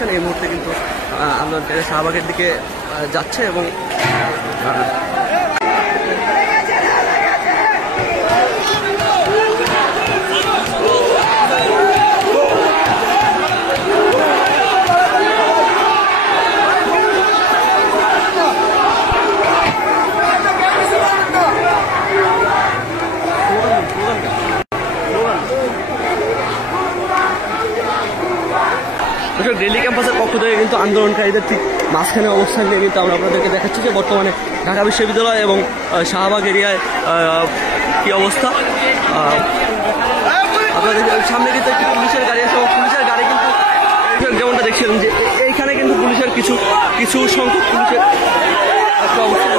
পাচ্ছেন এই মুহূর্তে কিন্তু আন্দোলনকারী শাহবাগের দিকে যাচ্ছে এবং দিল্লি ক্যাম্পাসের পক্ষ থেকে কিন্তু আন্দোলনকারীদের ঠিক মাঝখানে অবস্থান নিয়ে কিন্তু আমরা আপনাদেরকে দেখাচ্ছি যে বর্তমানে ঢাকা বিশ্ববিদ্যালয় এবং শাহবাগ এরিয়ায় কী অবস্থা। আপনাদের সামনে কিন্তু একটি পুলিশের গাড়ি আছে এবং পুলিশের গাড়ি কিন্তু যেমনটা দেখছিলেন যে এইখানে কিন্তু পুলিশের কিছু সংখ্যক পুলিশের একটা অবস্থান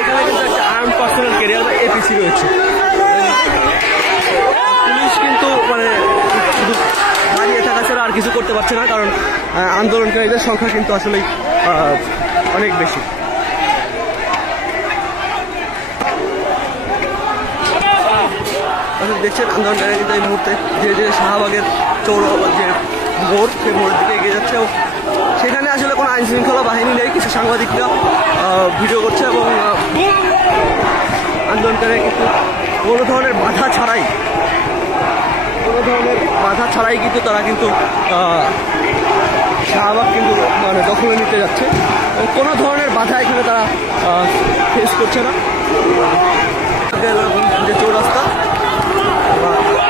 এখানে কিন্তু একটা আর্ম পার্সোনাল ক্যারিয়ার বা এপিসি রয়েছে। পুলিশ কিন্তু মানে শুধু দাঁড়িয়ে থাকা ছাড়া আর কিছু করতে পারছে না, কারণ আন্দোলনকারীদের সংখ্যা কিন্তু আসলেই অনেক বেশি। দেখছেন আন্দোলনকারীরা কিন্তু এই মুহূর্তে ধীরে ধীরে শাহবাগের যে মোড় সেই মোড়ের দিকে এগিয়ে যাচ্ছে এবং সেখানে আসলে কোনো আইন শৃঙ্খলা বাহিনী নেই, কিছু সাংবাদিকরা ভিডিও করছে এবং আন্দোলনকারীরা কিন্তু কোনো ধরনের বাধা ছাড়াই কিন্তু তারা কিন্তু শাহবাগ কিন্তু মানে দখলে নিতে যাচ্ছে এবং কোনো ধরনের বাধা এখানে তারা ফেস করছে না। যে চৌরাস্তা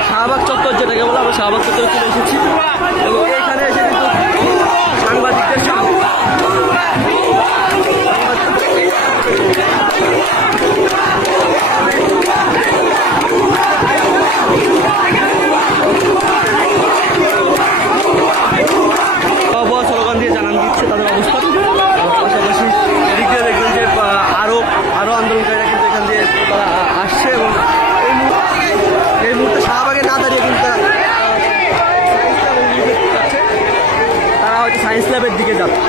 শাহবাগ চত্বর যেটাকে বলে, আমরা শাহবাগ চত্বরে চলে এসেছি এবং এখানে এসে কিন্তু সাংবাদিকদের স্লোগান দিয়ে জানান দিচ্ছে তাদের অবস্থা। পাশাপাশি এদিক দিয়ে দেখবেন যে আরো আন্দোলনকারীরা কিন্তু এখান দিয়ে তারা আসছে এবং এই মুহূর্তে শাহবাগে না দাঁড়িয়ে কিন্তু তারা হয়তো সায়েন্স ল্যাবের দিকে যাচ্ছে।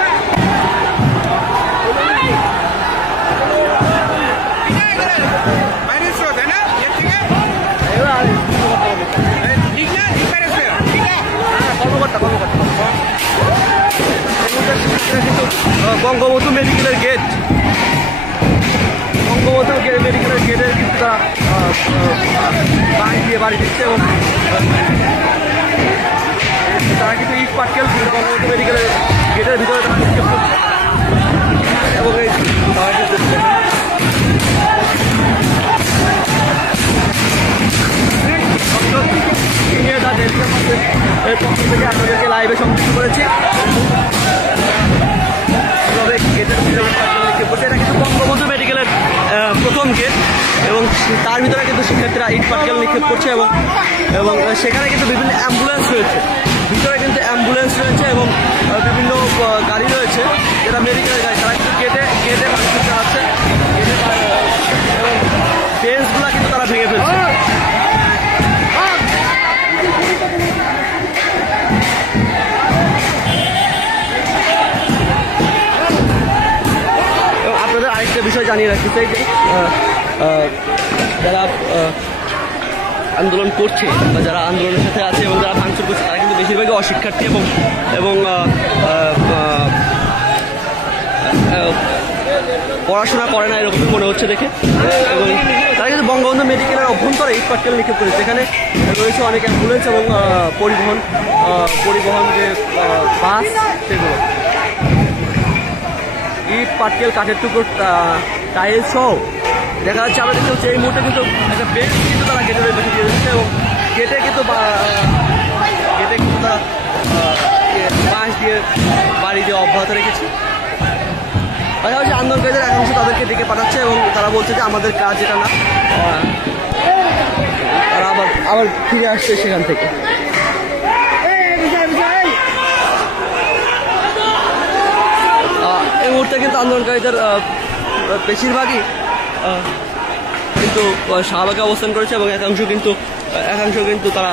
বঙ্গবন্ধু মেডিকেলের গেটের কিন্তু তারা বাঁশ দিয়ে বাড়ি দিচ্ছে এবং তারা কিন্তু ইট পাটকেল বঙ্গবন্ধু মেডিকেলের গেটের ভিতরে তারা নিক্ষেপ করছে এবং এই এর পক্ষ থেকে আপনাদেরকে লাইভে সংযুক্ত করেছি। এটা কিন্তু বঙ্গবন্ধু মেডিকেলের প্রথম গেট এবং তার ভিতরে কিন্তু শিক্ষার্থীরা ইট পাটকেল নিক্ষেপ করছে এবং সেখানে কিন্তু বিভিন্ন অ্যাম্বুলেন্স রয়েছে, ভিতরে কিন্তু অ্যাম্বুলেন্স রয়েছে এবং বিভিন্ন গাড়ি রয়েছে যেটা মেডিকেলের গাড়ি, তারা কিন্তু গেটে মানুষের চালাচ্ছে এবং বেঞ্চগুলো কিন্তু তারা ভেঙে ফেলছে। আপনাদের আরেকটা বিষয় জানিয়ে রাখতে চাই যে যারা আন্দোলন করছে বা যারা আন্দোলনের সাথে আছে এবং যারা ভাঙচুর করছে তারা কিন্তু বেশিরভাগই অশিক্ষার্থী এবং পড়াশোনা করে না এরকমই মনে হচ্ছে দেখে, এবং তারা কিন্তু বঙ্গবন্ধু মেডিকেলের অভ্যন্তরে ইট পাটকেল নিক্ষেপ করেছে। এখানে রয়েছে অনেক অ্যাম্বুলেন্স এবং পরিবহন যে বাস, সেগুলো ইট পাটকেল কাঠের টুকরো টাইল সহ দেখা যাচ্ছে। আমরা দেখতে হচ্ছে এই মুহূর্তে কিন্তু একটা বেঞ্চ কিন্তু তারা গেটের বেশি দিয়ে দিচ্ছে এবং গেটে কিন্তু তারা বাঁশ দিয়ে বাড়ি দিয়ে অব্যাহত রেখেছে। পাশাপাশি আন্দোলনকারীদের একাংশ তাদেরকে ডেকে পাঠাচ্ছে এবং তারা বলছে যে আমাদের কাজ এটা না, তারা আবার ফিরে আসছে সেখান থেকে। এই মুহূর্তে কিন্তু আন্দোলনকারীদের বেশিরভাগই কিন্তু শাহবাগে অবস্থান করেছে এবং একাংশ কিন্তু তারা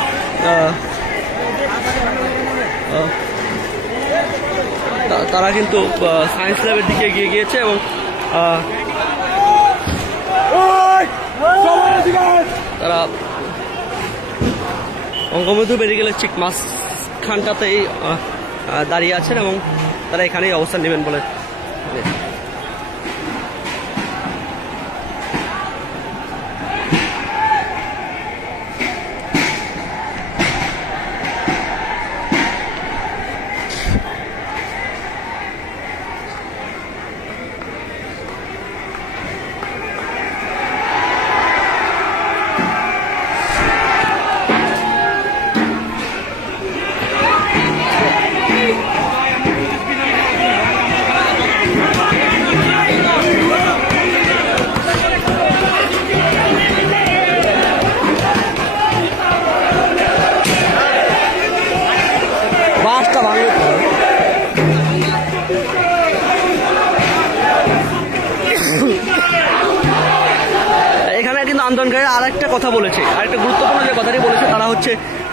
তারা কিন্তু সায়েন্স ল্যাবের দিকে এগিয়ে গিয়েছে এবং তারা বঙ্গবন্ধু মেডিকেলের ঠিক মাঝখানটাতেই দাঁড়িয়ে আছেন এবং তারা এখানেই অবস্থান নেবেন বলে। এখানে কিন্তু আন্দোলনকারীরা আরেকটা কথা বলেছে, আরেকটা গুরুত্বপূর্ণ যে কথাটি বলেছে, তারা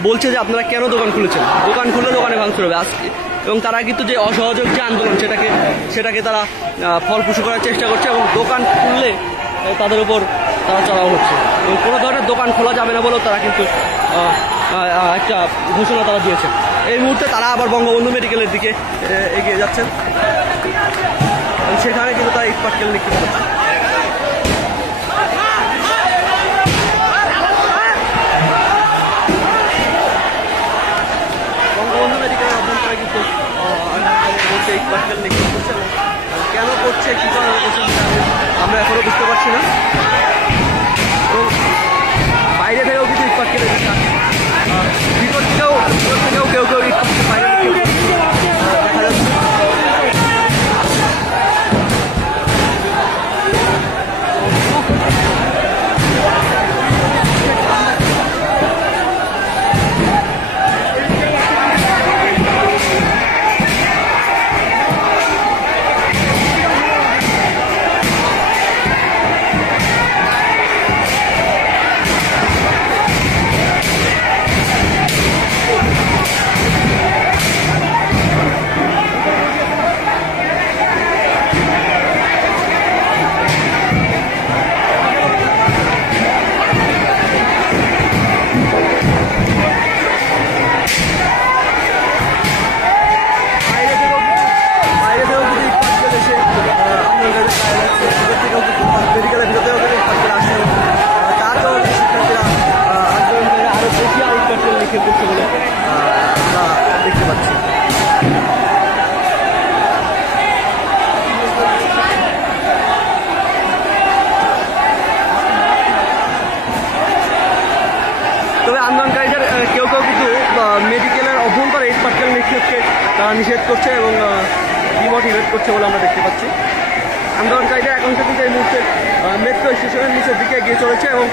বলছে যে আপনারা কেন দোকান খুলেছেন, দোকান খুললে দোকানে ভাঙচুর হবে আজকে। এবং তারা কিন্তু যে অসহযোগ যে আন্দোলন সেটাকে তারা ফলপ্রসূ করার চেষ্টা করছে এবং দোকান খুললে তাদের উপর তারা চড়াও হচ্ছে এবং কোনো ধরনের দোকান খোলা যাবে না বলেও তারা কিন্তু একটা ঘোষণা তারা দিয়েছে। এই মুহূর্তে তারা আবার বঙ্গবন্ধু মেডিকেলের দিকে এগিয়ে যাচ্ছেন এবং সেখানে কিন্তু তারা ইট পাটকেল নিক্ষেপ করছে। বঙ্গবন্ধু মেডিকেলের অভ্যন্তরে কিন্তু ইট পাটকেল নিক্ষেপ করছে এবং কেন করছে, কী কারণে করছে আমরা এখনও বুঝতে পারছি না। এবং বাইরে থেকেও কিছু ইট পাটকেলের ভিতর থেকেও কেউ ইট পাটকেল বাইরে দেখা যাচ্ছে। মেডিকেলের ভিতরেও আসে তারপর শিক্ষার্থীরা আন্দোলনকারীরা আরও বেশি আইন নিক্ষেপ করছে বলে আমরা দেখতে পাচ্ছি। তবে আন্দোলনকারীদের কেউ কিন্তু মেডিকেলের অভ্যন্তরে ইট পাটকেল নিক্ষেপকে তারা নিষেধ করছে এবং ডিমোটিভেট করছে বলে আমরা দেখতে পাচ্ছি। আন্দোলনকারীরা এখন কিন্তু এই মুহূর্তে মেট্রো স্টেশনের নিচের দিকে এগিয়ে চলেছে এবং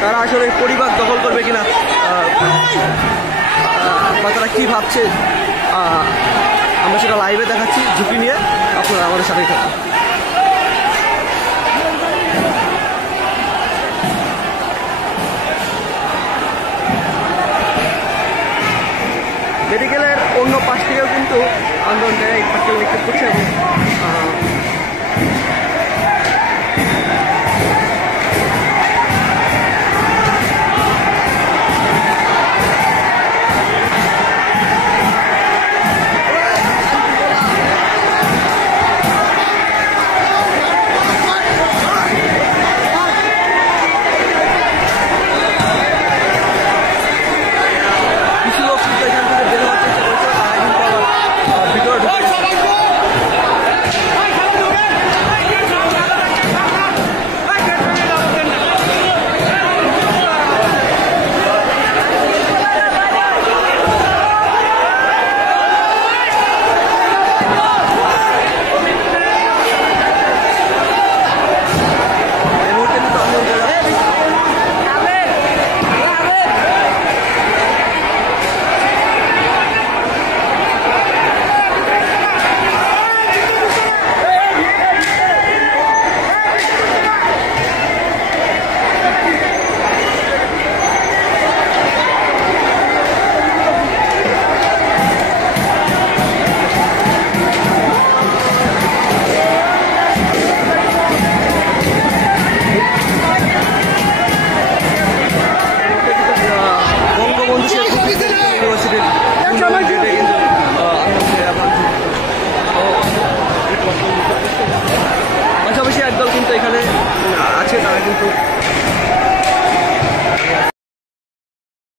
তারা আসলে পরিবার দখল করবে কিনা বা তারা কী ভাবছে আমরা সেটা লাইভে দেখাচ্ছি ঝুঁকি নিয়ে। আপনারা আমাদের সাথেই থাকুন।